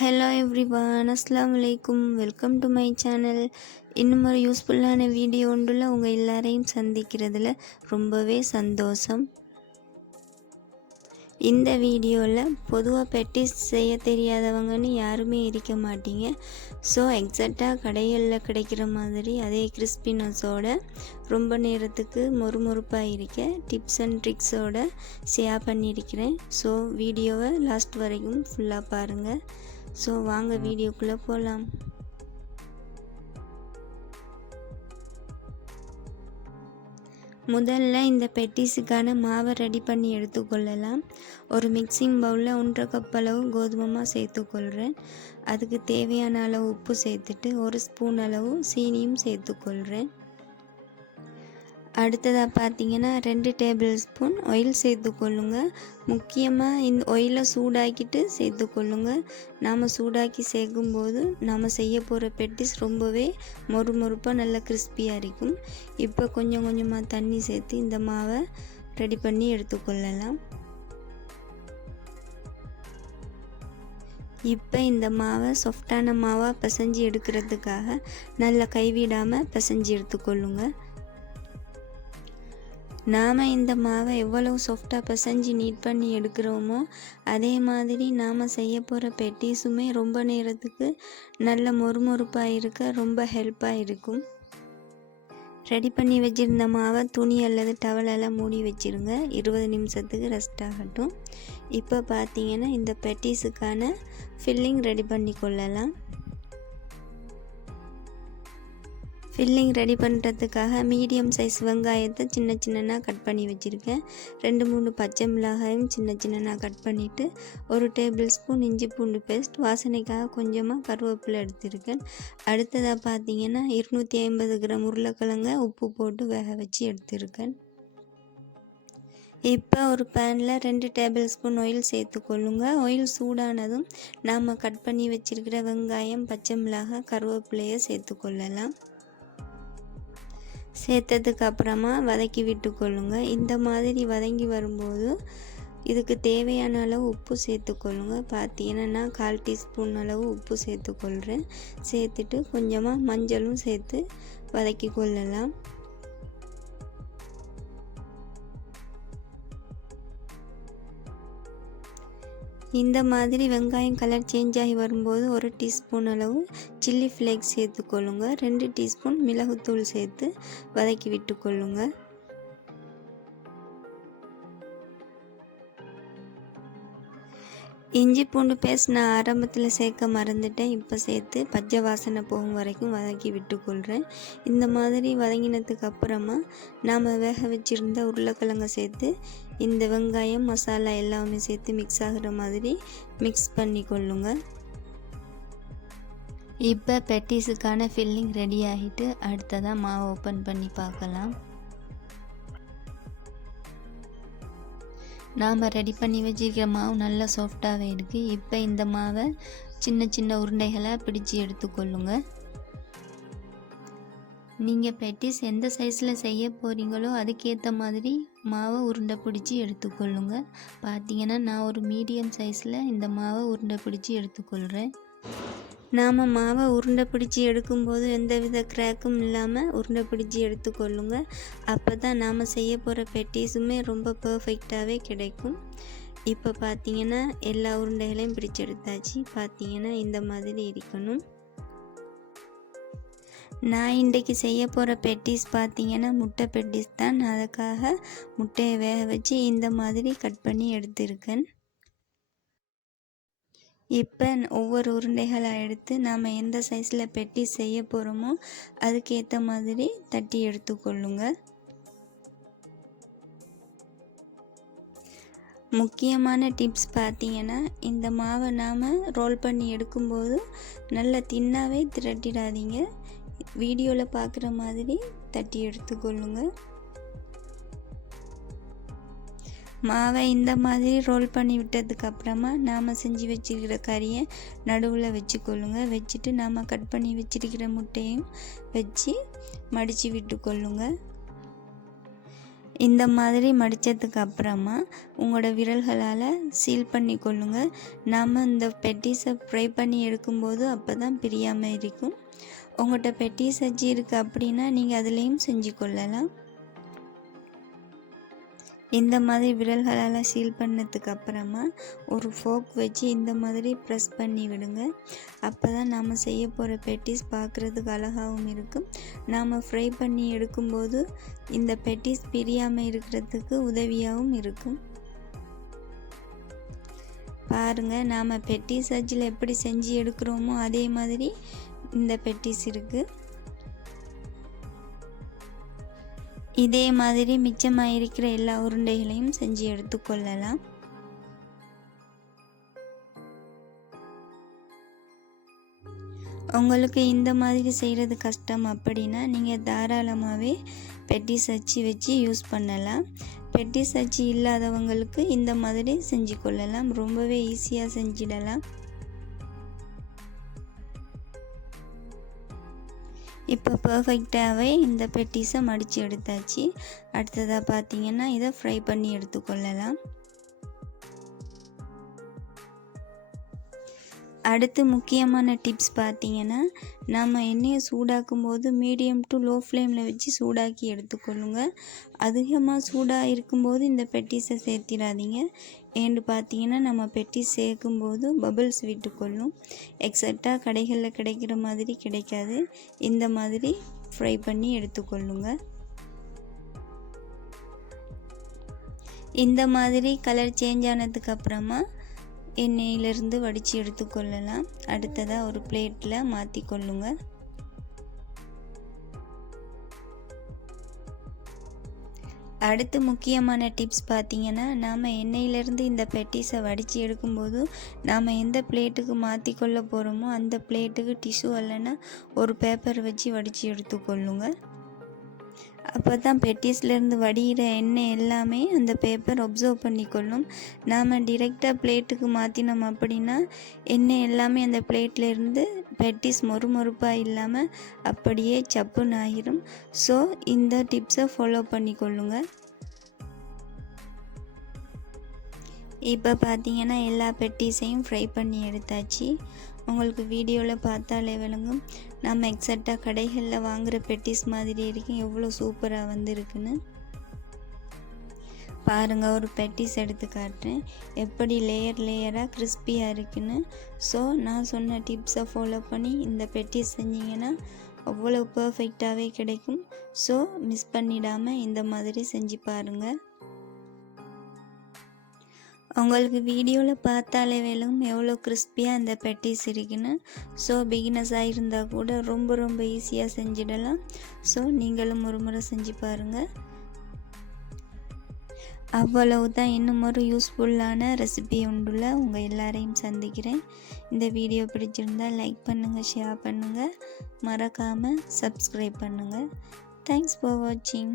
Hello everyone அஸ்லாம் வலைக்கும் welcome to my channel இன்னும் ஒரு யூஸ்ஃபுல்லான வீடியோ ஒன்றில் உங்கள் எல்லாரையும் சந்திக்கிறதுல ரொம்பவே சந்தோஷம். இந்த வீடியோவில் பொதுவாக பெட்டிஸ் செய்ய தெரியாதவங்கன்னு யாருமே இருக்க மாட்டீங்க. ஸோ எக்ஸாக்டாக கடைகளில் கிடைக்கிற மாதிரி அதே கிறிஸ்பினஸோட ரொம்ப நேரத்துக்கு மொறுமொறுப்பாக இருக்க டிப்ஸ் அண்ட் ட்ரிக்ஸோட ஷேர் பண்ணியிருக்கிறேன். ஸோ வீடியோவை லாஸ்ட் வரைக்கும் ஃபுல்லாக பாருங்கள் ஸோ வாங்க வீடியோக்குள்ளே போகலாம் முதல்ல இந்த பெட்டிஸுக்கான மாவை ரெடி பண்ணி எடுத்துக்கொள்ளலாம் ஒரு மிக்சிங் பவுலில் ஒன்றரை கப் அளவு கோதுமை மாவு சேர்த்துக்கொள்கிறேன் அதுக்கு தேவையான அளவு உப்பு சேர்த்துட்டு ஒரு ஸ்பூன் அளவு சீனியும் சேர்த்துக்கொள்கிறேன் அடுத்ததாக பார்த்தீங்கன்னா ரெண்டு டேபிள் ஸ்பூன் ஆயில் சேர்த்துக்கொள்ளுங்க முக்கியமாக இந்த ஆயிலை சூடாக்கிட்டு சேர்த்துக்கொள்ளுங்க நாம் சூடாக்கி சேர்க்கும்போது நாம் செய்ய போகிற பெட்டிஸ் ரொம்பவே மொறு மொறுப்பாக நல்லா கிறிஸ்பியாக இருக்கும். இப்போ கொஞ்சம் கொஞ்சமாக தண்ணி சேர்த்து இந்த மாவை ரெடி பண்ணி எடுத்துக்கொள்ளலாம். இப்போ இந்த மாவை சாஃப்டான மாவாக பிசைஞ்சு எடுக்கிறதுக்காக நல்லா கைவிடாமல் பிசைஞ்சு எடுத்துக்கொள்ளுங்கள் நாம் இந்த மாவை எவ்வளவு சாஃப்டாக பிசைஞ்சு நீட் பண்ணி எடுக்கிறோமோ அதே மாதிரி நாம் செய்ய போகிற பெட்டிஸுமே ரொம்ப நேரத்துக்கு நல்ல மொறுமொறுப்பாக இருக்க ரொம்ப ஹெல்ப்பாக இருக்கும். ரெடி பண்ணி வச்சுருந்த மாவை துணி அல்லது டவலெல்லாம் மூடி வச்சுருங்க. இருபது நிமிஷத்துக்கு ரெஸ்ட் ஆகட்டும். இப்போ பார்த்தீங்கன்னா இந்த பெட்டிஸுக்கான ஃபில்லிங் ரெடி பண்ணி கொள்ளலாம். ஃபில்லிங் ரெடி பண்ணுறதுக்காக மீடியம் சைஸ் வெங்காயத்தை சின்ன சின்னனாக கட் பண்ணி வச்சுருக்கேன். ரெண்டு மூணு பச்சை மிளகாயும் சின்ன சின்னனாக கட் பண்ணிவிட்டு ஒரு டேபிள் ஸ்பூன் இஞ்சி பூண்டு பேஸ்ட் வாசனைக்காக கொஞ்சமாக கருவேப்பிலை எடுத்திருக்கேன். அடுத்ததாக பார்த்தீங்கன்னா இருநூற்றி ஐம்பது கிராம் உருளைக்கிழங்க உப்பு போட்டு வேக வச்சு எடுத்திருக்கேன். இப்போ ஒரு பேனில் ரெண்டு டேபிள் ஸ்பூன் ஆயில் சேர்த்துக்கொள்ளுங்க ஆயில் சூடானதும் நாம் கட் பண்ணி வச்சுருக்கிற வெங்காயம் பச்சை மிளகாய் கருவேப்பிலையை சேர்த்துக்கொள்ளலாம் சேர்த்ததுக்கு அப்புறமா வதக்கி விட்டுக்கொள்ளுங்க இந்த மாதிரி வதங்கி வரும்போது இதுக்கு தேவையான அளவு உப்பு சேர்த்துக்கொள்ளுங்க பார்த்தீங்கன்னா நான் கால் டீஸ்பூன் அளவு உப்பு சேர்த்துக்கொள்கிறேன் சேர்த்துட்டு கொஞ்சமாக மஞ்சளும் சேர்த்து வதக்கி கொள்ளலாம். இந்த மாதிரி வெங்காயம் கலர் சேஞ்ச் ஆகி வரும்போது ஒரு டீஸ்பூன் அளவு சில்லி ஃப்ளேக்ஸ் சேர்த்துக்கொள்ளுங்க. ரெண்டு டீஸ்பூன் மிளகுத்தூள் சேர்த்து வதக்கி விட்டுக்கொள்ளுங்க. இஞ்சி பூண்டு பேஸ்ட் நான் ஆரம்பத்தில் சேர்க்க மறந்துட்டேன். இப்போ சேர்த்து பச்சை வாசனை போகும் வரைக்கும் வதக்கி விட்டுக்கொள்கிறேன் இந்த மாதிரி வதங்கினதுக்கு அப்புறமா நாம் வேக வச்சுருந்த உருளைக்கிழங்கை சேர்த்து இந்த வெங்காயம் மசாலா எல்லாமே சேர்த்து மிக்ஸ் ஆகிற மாதிரி மிக்ஸ் பண்ணி கொள்ளுங்க இப்போ பெட்டிஸுக்கான ஃபில்லிங் ரெடி ஆகிட்டு அடுத்ததாக மாவு ஓப்பன் பண்ணி பார்க்கலாம். நாம் ரெடி பண்ணி வச்சுருக்கிற மாவு நல்லா சாஃப்டாகவே இருக்குது இப்போ இந்த மாவை சின்ன சின்ன உருண்டைகளாக பிடிச்சி எடுத்துக்கொள்ளுங்க. நீங்கள் பெட்டிஸ் எந்த சைஸில் செய்ய போகிறீங்களோ அதுக்கேற்ற மாதிரி மாவை உருண்டை பிடிச்சி எடுத்துக்கொள்ளுங்க. பார்த்தீங்கன்னா நான் ஒரு மீடியம் சைஸில் இந்த மாவை உருண்டை பிடிச்சி எடுத்துக்கொள்கிறேன் நாம் மாவை உருண்டை பிடிச்சி எடுக்கும்போது எந்தவித கிராக்கும் இல்லாமல் உருண்டை பிடிச்சி எடுத்துக்கொள்ளுங்க அப்போ தான் நாம் செய்ய போகிற பெட்டிஸுமே ரொம்ப பர்ஃபெக்டாகவே கிடைக்கும். இப்போ பார்த்தீங்கன்னா எல்லா உருண்டைகளையும் பிடிச்சி எடுத்தாச்சு. பார்த்தீங்கன்னா இந்த மாதிரி இருக்கணும். நான் இன்றைக்கு செய்ய போகிற பெட்டிஸ் பார்த்தீங்கன்னா முட்டை பெட்டிஸ் தான். அதுக்காக முட்டையை வேக வச்சு இந்த மாதிரி கட் பண்ணி எடுத்திருக்கேன். இப்போ ஒவ்வொரு உருண்டைகளாக எடுத்து நாம் எந்த சைஸில் பெட்டி செய்ய போகிறோமோ அதுக்கேற்ற மாதிரி தட்டி எடுத்துக்கொள்ளுங்க முக்கியமான டிப்ஸ் பார்த்தீங்கன்னா இந்த மாவை நாம் ரோல் பண்ணி எடுக்கும்போது நல்ல தின்னாவே திரட்டிடாதீங்க. வீடியோவில் பார்க்குற மாதிரி தட்டி எடுத்துக்கொள்ளுங்கள் மாவை இந்த மாதிரி ரோல் பண்ணி விட்டதுக்கு அப்புறமா நாம் செஞ்சு வச்சுருக்கிற கறியை நடுவில் வச்சுக்கொள்ளுங்க. வச்சுட்டு நாம் கட் பண்ணி வச்சிருக்கிற முட்டையும் வச்சு மடித்து விட்டுக்கொள்ளுங்க. இந்த மாதிரி மடித்ததுக்கு அப்புறமா உங்களோட விரல்களால் சீல் பண்ணி கொள்ளுங்க. நாம் இந்த பெட்டிஸை ஃப்ரை பண்ணி எடுக்கும்போது அப்போ தான் பிரியாமல் இருக்கும். உங்கள்கிட்ட பெட்டி சஜ்ஜி இருக்குது அப்படின்னா நீங்கள் அதுலேயும் செஞ்சு கொள்ளலாம். இந்த மாதிரி விரல்களால் சீல் பண்ணதுக்கு அப்புறமா ஒரு ஃபோக் வச்சு இந்த மாதிரி ப்ரெஸ் பண்ணி விடுங்க. அப்போ தான் நாம் செய்ய போகிற பெட்டிஸ் பார்க்குறதுக்கு அழகாகவும் இருக்கும். நாம் ஃப்ரை பண்ணி எடுக்கும்போது இந்த பெட்டிஸ் பிரியாமல் இருக்கிறதுக்கு உதவியாகவும் இருக்கும். பாருங்கள் நாம் பெட்டிஸ் அஜில் எப்படி செஞ்சு எடுக்கிறோமோ அதே மாதிரி இந்த பெட்டிஸ் இருக்குது இதே மாதிரி மிச்சமாக இருக்கிற எல்லா உருண்டைகளையும் செஞ்சு எடுத்துக்கொள்ளலாம் உங்களுக்கு இந்த மாதிரி செய்கிறது கஷ்டம் அப்படின்னா நீங்கள் தாராளமாகவே பெட்டி சச்சி வச்சு யூஸ் பண்ணலாம். பெட்டி சச்சி இல்லாதவங்களுக்கு இந்த மாதிரி செஞ்சு கொள்ளலாம். ரொம்பவே ஈஸியாக செஞ்சிடலாம். இப்போ பர்ஃபெக்டாகவே இந்த பெட்டிஸை மடித்து எடுத்தாச்சு. அடுத்ததாக பார்த்தீங்கன்னா இதை ஃப்ரை பண்ணி எடுத்துக்கொள்ளலாம். அடுத்து முக்கியமான டிப்ஸ் பார்த்தீங்கன்னா நம்ம எண்ணெயை சூடாக்கும் போது மீடியம் டு லோ ஃப்ளேமில் வச்சு சூடாக்கி எடுத்துக்கொள்ளுங்க. அதிகமாக சூடாக இருக்கும்போது இந்த பெட்டிஸை சேர்த்திடாதீங்க. ஏன்னு பார்த்தீங்கன்னா நம்ம பெட்டி சேர்க்கும்போது பபிள்ஸ் விட்டுக்கொள்ளும். எக்ஸாக்டாக கடைகளில் கிடைக்கிற மாதிரி கிடைக்காது. இந்த மாதிரி ஃப்ரை பண்ணி எடுத்துக்கொள்ளுங்க. இந்த மாதிரி கலர் சேஞ்ச் ஆனதுக்கு அப்புறமா எண்ணெயிலிருந்து வடித்து எடுத்துக்கொள்ளலாம். அடுத்ததாக ஒரு பிளேட்டில் மாற்றி அடுத்து முக்கியமான டிப்ஸ் பார்த்தீங்கன்னா நாம் எண்ணெயிலேருந்து இந்த பெட்டிஸை வடித்து எடுக்கும்போது நாம் எந்த பிளேட்டுக்கு மாற்றி கொள்ள போகிறோமோ அந்த பிளேட்டுக்கு டிஷ்யூ இல்லைன்னா ஒரு பேப்பர் வச்சு வடித்து எடுத்துக்கொள்ளுங்கள் அப்போ தான் பெட்டிஸ்லேருந்து வடிகிற எண்ணெய் எல்லாமே அந்த பேப்பர் ஒப்சர்வ் பண்ணிக்கொள்ளும். நாம் டிரெக்டாக பிளேட்டுக்கு மாற்றினோம் அப்படின்னா எண்ணெய் எல்லாமே அந்த பிளேட்லேருந்து பெட்டிஸ் மொறுமொறுப்பாக இல்லாமல் அப்படியே சப்புன்னு ஆகிரும் ஸோ இந்த டிப்ஸை ஃபாலோ பண்ணிக்கொள்ளுங்க. இப்போ பார்த்தீங்கன்னா எல்லா பெட்டிஸையும் ஃப்ரை பண்ணி எடுத்தாச்சு. உங்களுக்கு வீடியோவில் பார்த்தாலே விளங்கும். நம்ம எக்ஸாக்டாக கடைகளில் வாங்குகிற பெட்டிஸ் மாதிரி இருக்கும் எவ்வளோ சூப்பராக வந்துருக்குன்னு. பாருங்கள் ஒரு பெட்டிஸ் எடுத்து காட்டுறேன். எப்படி லேயர் லேயராக கிறிஸ்பியாக இருக்குன்னு. ஸோ நான் சொன்ன டிப்ஸை ஃபாலோ பண்ணி இந்த பெட்டிஸ் செஞ்சிங்கன்னா அவ்வளோ பர்ஃபெக்டாகவே கிடைக்கும். ஸோ மிஸ் பண்ணிடாமல் இந்த மாதிரி செஞ்சு பாருங்கள் உங்களுக்கு வீடியோவில் பார்த்தாலே வேலும் எவ்வளோ கிறிஸ்பியாக அந்த பெட்டிஸ் இருக்குன்னு ஸோ பிகினஸாக இருந்தால் கூட ரொம்ப ரொம்ப ஈஸியாக செஞ்சிடலாம். ஸோ நீங்களும் ஒரு முறை செஞ்சு பாருங்கள் அவ்வளவு தான் இன்னும் ஒரு யூஸ்ஃபுல்லான ரெசிபி உண்டுள்ள உங்கள் எல்லாரையும் சந்திக்கிறேன். இந்த வீடியோ பிடிச்சிருந்தால் லைக் பண்ணுங்கள் ஷேர் பண்ணுங்கள் மறக்காமல் சப்ஸ்கிரைப் பண்ணுங்கள் தேங்க்ஸ் ஃபார் வாட்சிங்